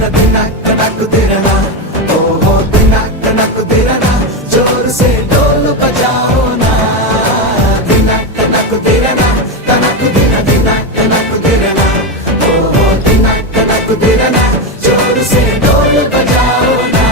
దిన దినక్ తనక్ దిరనా ఓహో దినక్ తనక్ దిరనా जोर से ढोल बजाओ ना దినక్ తనక్ దిరనా తనక్ దిన దినక్ తనక్ దిరనా ఓహో దినక్ తనక్ దిరనా जोर से ढोल बजाओ ना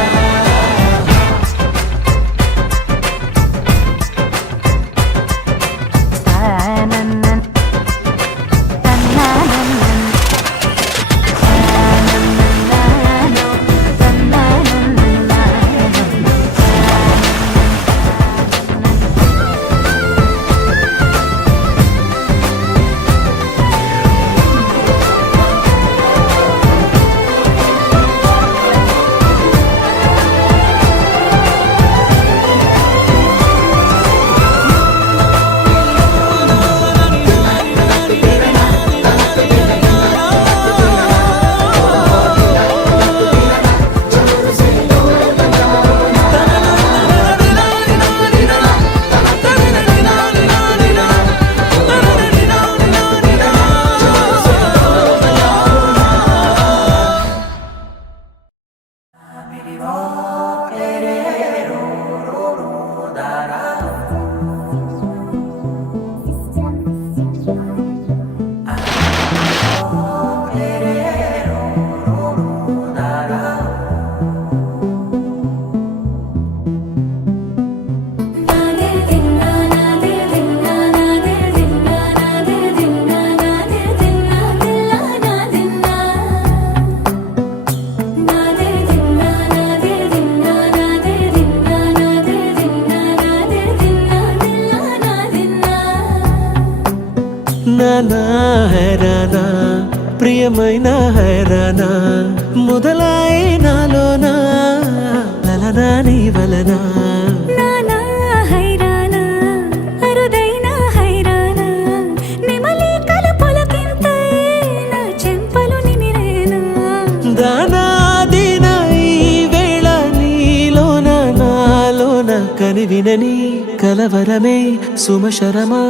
నానా హైరానా ప్రియమైన హైరానా మొదలాయి నాలోనా లలనా నీ వలనా నానా హైరానా అరుదైన హైరానా నెమలి కలుపులకింతై నా చెంపలు నిమిరేనా దానాదిన ఈ వేళ నీలోన నాలోన కనివినని కలవరమే సుమశరమా